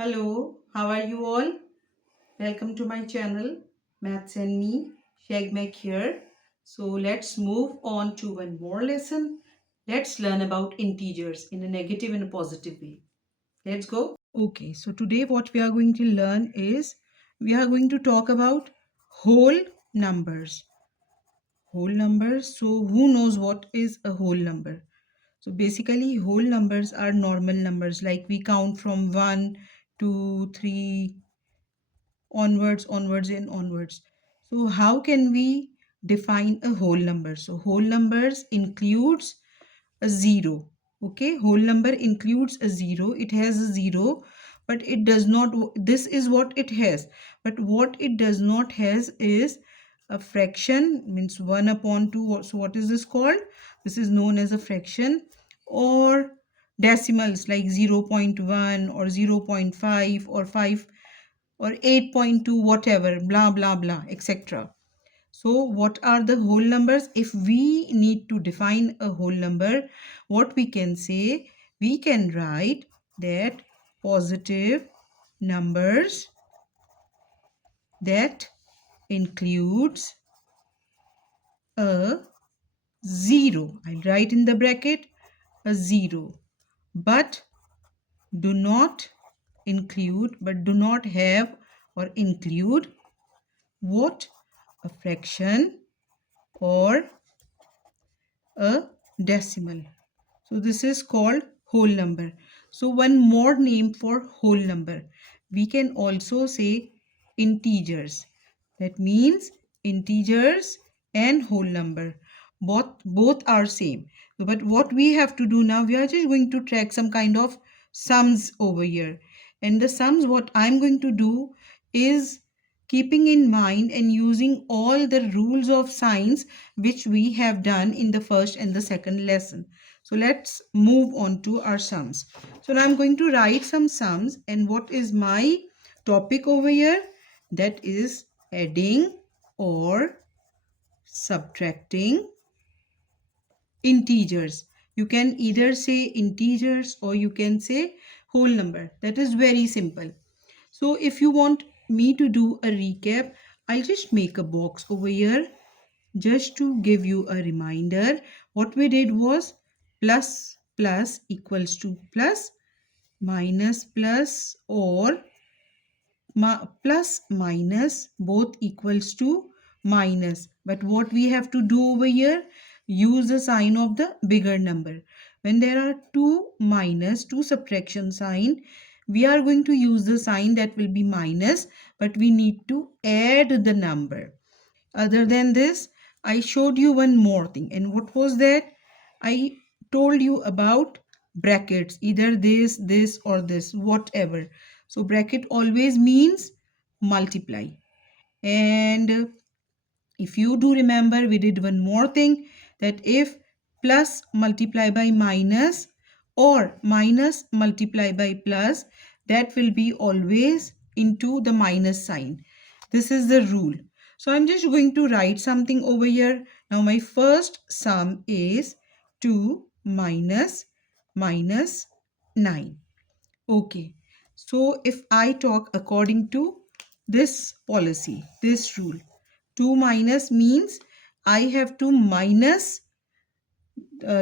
Hello, how are you all? Welcome to my channel, Maths and Me, Shagmack here. So let's move on to one more lesson. Let's learn about integers in a negative and a positive way. Let's go. Okay, so today what we are going to learn is we are going to talk about whole numbers. Whole numbers. So who knows what is a whole number? So basically whole numbers are normal numbers like we count from 1, 2, 3 onwards and onwards. So how can we define a whole number? So whole numbers includes a zero. Okay, whole number includes a zero. It has a zero, but it does not, this is what it has, but what it does not has is a fraction, means 1 upon 2. So what is this called? This is known as a fraction, or decimals like 0.1 or 0.5 or 5 or 8.2, whatever, blah blah blah, etc. So what are the whole numbers? If we need to define a whole number, what we can say, we can write that positive numbers that includes a zero. I'll write in the bracket a zero, but do not do not have or include what? A fraction or a decimal. So this is called whole number. So one more name for whole number. We can also say integers. That means integers and whole number. Both are same. But what we have to do now, we are just going to track some kind of sums over here. And the sums, what I'm going to do is keeping in mind and using all the rules of science which we have done in the first and the second lesson. So let's move on to our sums. So now I'm going to write some sums, and what is my topic over here? That is adding or subtracting integers. You can either say integers or you can say whole number. That is very simple. So if you want me to do a recap, I'll just make a box over here just to give you a reminder. What we did was plus plus equals to plus, minus plus, or plus minus both equals to minus. But what we have to do over here, use the sign of the bigger number. When there are two minus, two subtraction sign, we are going to use the sign that will be minus, but we need to add the number. Other than this, I showed you one more thing. And what was that? I told you about brackets, either this or this, whatever. So bracket always means multiply. And if you do remember, we did one more thing, that if plus multiply by minus or minus multiply by plus, that will be always into the minus sign. This is the rule. So I'm just going to write something over here. Now my first sum is 2 minus minus 9. Okay. So if I talk according to this policy, this rule, 2 minus means I have to minus,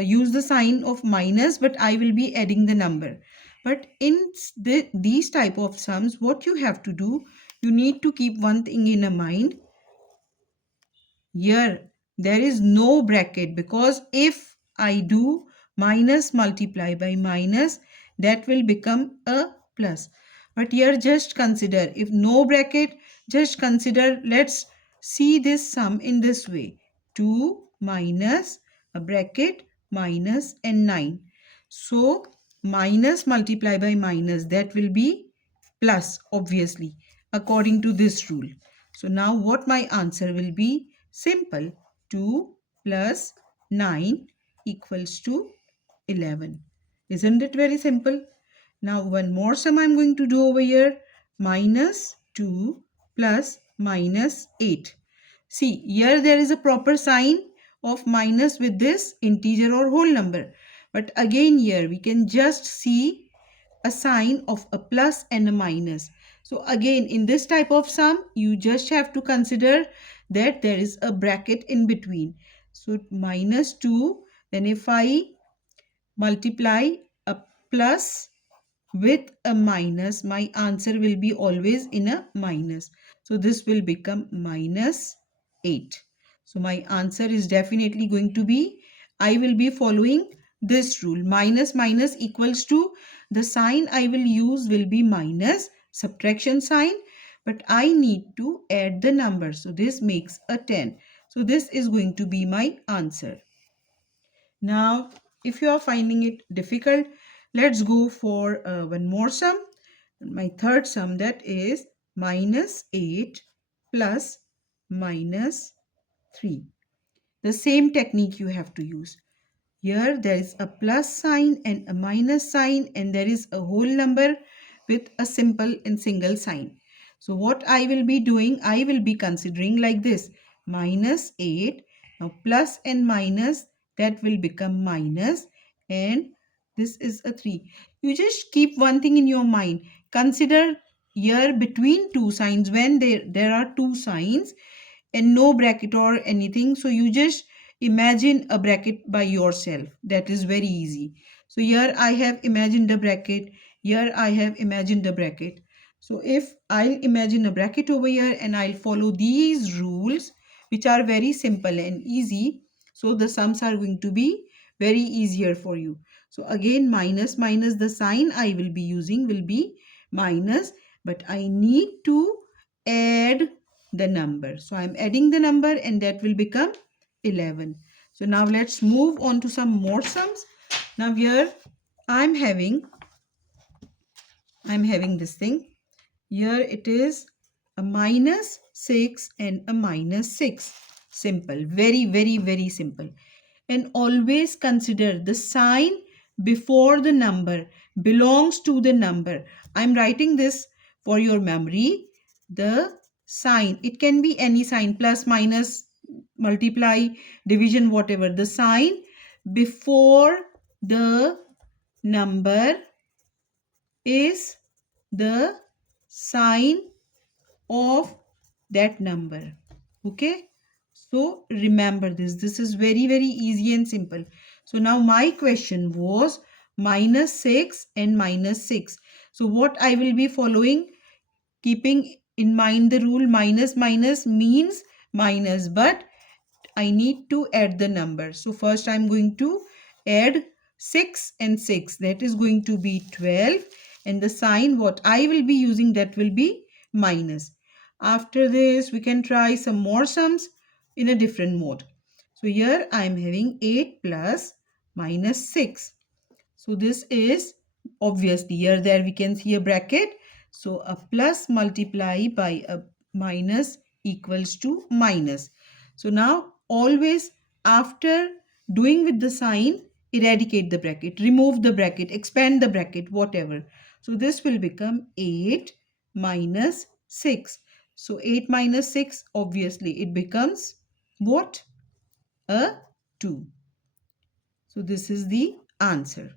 use the sign of minus, but I will be adding the number. But in these type of sums, what you have to do, you need to keep one thing in mind. Here there is no bracket, because if I do minus multiply by minus, that will become a plus. But here just consider, if no bracket, just consider, let's see this sum in this way. 2 minus a bracket minus and 9. So minus multiply by minus, that will be plus, obviously, according to this rule. So now what my answer will be? Simple. 2 plus 9 equals to 11. Isn't it very simple? Now one more sum I'm going to do over here. Minus 2 plus minus 8. See, here there is a proper sign of minus with this integer or whole number. But again here we can just see a sign of a plus and a minus. So again, in this type of sum, you just have to consider that there is a bracket in between. So minus 2, then if I multiply a plus with a minus, my answer will be always in a minus. So this will become minus 8. So my answer is definitely going to be, I will be following this rule. Minus minus equals to, the sign I will use will be minus, subtraction sign, but I need to add the number. So this makes a 10. So this is going to be my answer. Now, if you are finding it difficult, let's go for one more sum. My third sum, that is minus 8 plus minus 3. The same technique you have to use. Here there is a plus sign and a minus sign, and there is a whole number with a simple and single sign. So what I will be doing, I will be considering like this: minus 8. Now plus and minus, that will become minus, and this is a 3. You just keep one thing in your mind. Consider here between two signs, when there are two signs and no bracket or anything, so you just imagine a bracket by yourself. That is very easy. So here I have imagined a bracket, here I have imagined a bracket. So if I'll imagine a bracket over here and I'll follow these rules, which are very simple and easy, so the sums are going to be very easier for you. So again, minus minus, the sign I will be using will be minus, but I need to add the number. So I'm adding the number, and that will become 11. So now let's move on to some more sums. Now here I'm having this thing. Here it is a minus 6 and a minus 6. Simple, very, very, very simple. And always consider the sign before the number belongs to the number. I'm writing this for your memory. The sign, it can be any sign, plus, minus, multiply, division, whatever. The sign before the number is the sign of that number. Okay, so remember this is very, very easy and simple. So now my question was minus 6 and minus 6. So what I will be following, keeping in mind the rule, minus minus means minus, but I need to add the number. So first I'm going to add 6 and 6. That is going to be 12. And the sign what I will be using, that will be minus. After this, we can try some more sums in a different mode. So here I am having 8 plus minus 6. So this is obviously, here there we can see a bracket. So a plus multiply by a minus equals to minus. So now always after doing with the sign, eradicate the bracket, remove the bracket, expand the bracket, whatever. So this will become 8 minus 6. So 8 minus 6, obviously it becomes what? A 2. So this is the answer.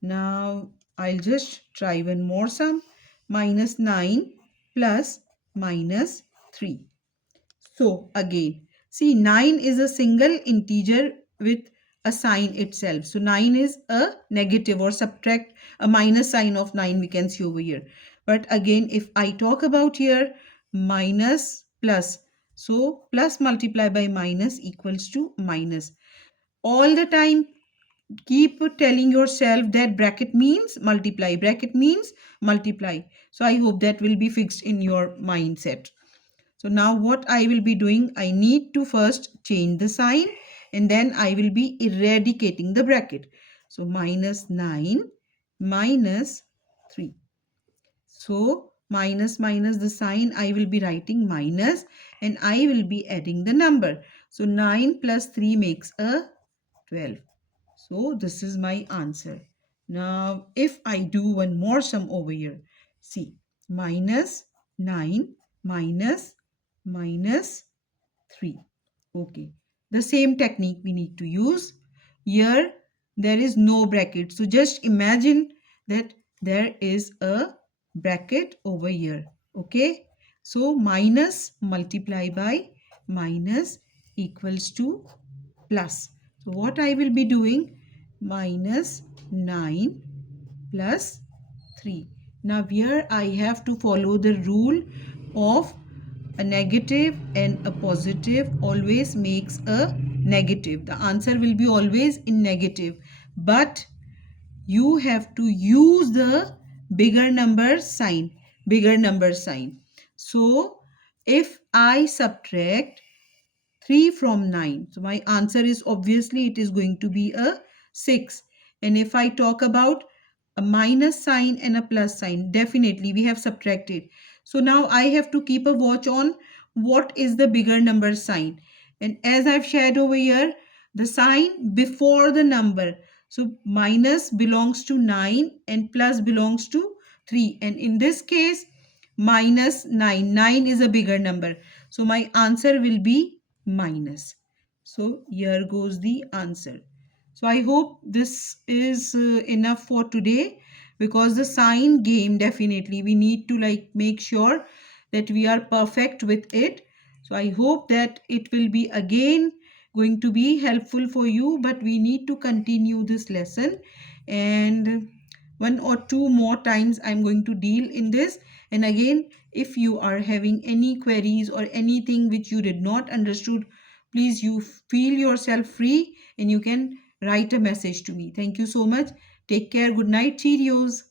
Now I'll just try one more sum. Minus 9 plus minus 3. So again, see, 9 is a single integer with a sign itself. So 9 is a negative, or subtract a minus sign of 9 we can see over here. But again, if I talk about here minus plus, so plus multiply by minus equals to minus. All the time keep telling yourself that bracket means multiply, bracket means multiply. So I hope that will be fixed in your mindset. So now what I will be doing, I need to first change the sign, and then I will be eradicating the bracket. So minus 9 minus 3. So minus minus, the sign I will be writing minus, and I will be adding the number. So 9 plus 3 makes a 12. So this is my answer. Now if I do one more sum over here, see, minus 9 minus minus 3. Okay, the same technique we need to use. Here there is no bracket. So just imagine that there is a bracket over here. Okay, so minus multiply by minus equals to plus. So what I will be doing, minus 9 plus 3. Now here I have to follow the rule of a negative and a positive always makes a negative. The answer will be always in negative, but you have to use the bigger number sign, bigger number sign. So if I subtract 3 from 9, so my answer is obviously it is going to be a 6. And if I talk about a minus sign and a plus sign, definitely we have subtracted. So now I have to keep a watch on what is the bigger number sign. And as I've shared over here, the sign before the number. So minus belongs to 9 and plus belongs to 3. And in this case, minus 9. 9 is a bigger number. So my answer will be minus. So here goes the answer. So I hope this is enough for today, because the sign game, definitely we need to like make sure that we are perfect with it. So I hope that it will be again going to be helpful for you, but we need to continue this lesson, and one or two more times I'm going to deal in this. And again, if you are having any queries or anything which you did not understood, please you feel yourself free and you can write a message to me. Thank you so much. Take care. Good night. Cheerios.